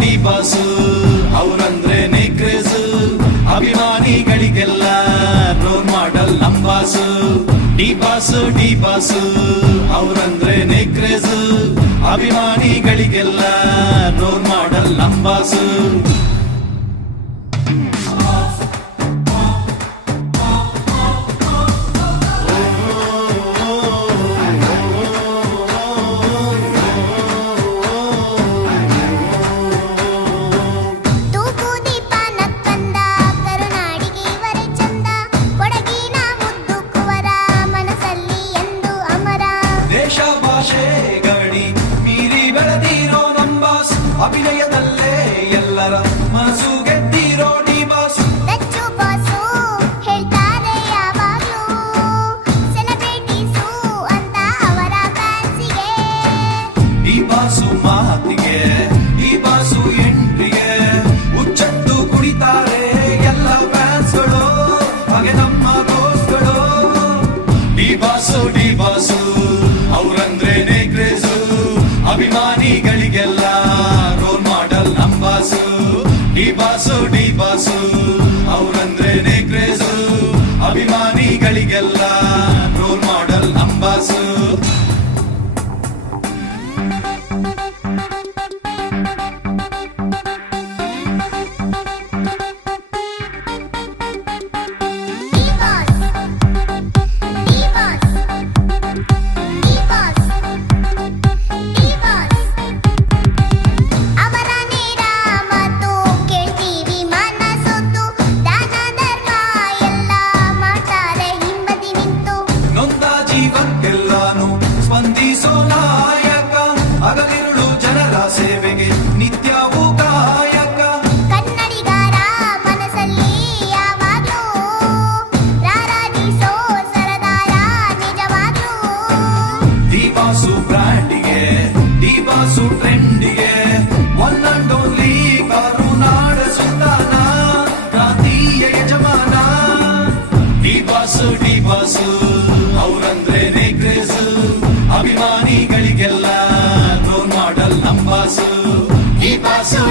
D boss ಅವರಂದ್ರೇನೆ craze, ಅಭಿಮಾನಿಗಳಿಗೆಲ್ಲ role model ನಂಬಾಸು. ಡಿ ಬಾಸು ಅವರಂದ್ರೇನೆ ಕ್ರೇಜ್, ಅಭಿಮಾನಿಗಳಿಗೆಲ್ಲ ರೋಲ್ ಮಾಡಲ್ ನಂಬಾಸು. ಅಭಿನಯದಲ್ಲೇ ಎಲ್ಲರ ಮನಸ್ಸು ಗೆದ್ದಿರೋ ಡಿ ಬಾಸ್. ದಚ್ಚು ಬಾಸು ಹೇಳ್ತಾರೆ ಯಾವಾಗ್ಲೂ ಸೆಲೆಬ್ರಿಟೀಸು ಅಂತ ಅವರ ಫ್ಯಾನ್ಸಿಗೆ. ಡಿ ಬಾಸು ಮಾತಿಗೆ, ಡಿ ಬಾಸು ಎಂಟ್ರಿಗೆ ಹುಚ್ಚೆತ್ತು ಕುಡಿತಾರೆ ಎಲ್ಲ ಫ್ಯಾನ್ಸ್ಗಳು, ಹಾಗೆ ನಮ್ಮ ದೋಸ್ತ್ಗಳು. ಡಿ ಬಾಸು ಅವರಂದ್ರೇನೆ ಕ್ರೇಜು, ಅಭಿಮಾನಿಗಳಿಗೆಲ್ಲ ರೋಲ್ ಮಾಡಲ್ ನಂಬಾಸು. ಡಿ ಬಾಸು ಅವರಂದ್ರೇನೆ ಕ್ರೇಜು, ಅಭಿಮಾನಿಗಳಿಗೆಲ್ಲ ರೋಲ್ ಮಾಡಲ್ ನಂಬಾಸು. ಜೀವಕ್ಕೆಲ್ಲಾನು ಸ್ಪಂದಿಸೋ ನಾಯಕ, ಹಗಲಿರುಳು ಜನರ ಸೇವೆಗೆ ನಿತ್ಯವೂ ಕಾಯಕ. ಕನ್ನಡಿಗರ ಮನಸ್ಸಲ್ಲಿ ಯಾವಾಗ್ಲೂ ರಾರಾಜಿಸೋ ಸರದಾರ ನಿಜವಾಗ್ಲೂ. ಡಿ ಬಾಸು ಬ್ರ್ಯಾಂಡಿಗೆ, ಡಿ ಬಾಸು ಟ್ರೆಂಡಿಗೆ, ಒನ್ ಅಂಡ್ ಓನ್ಲಿ ಕರುನಾಡ ಸುಲ್ತಾನ, ಕ್ರಾಂತಿಯ ಯಜಮಾನ. ಡಿ ಬಾಸು ಅವರಂದ್ರೇನೆ ಕ್ರೇಜ್, ಅಭಿಮಾನಿಗಳಿಗೆಲ್ಲ ರೋಲ್ ಮಾಡಲ್ ನಂಬಾಸು. D boss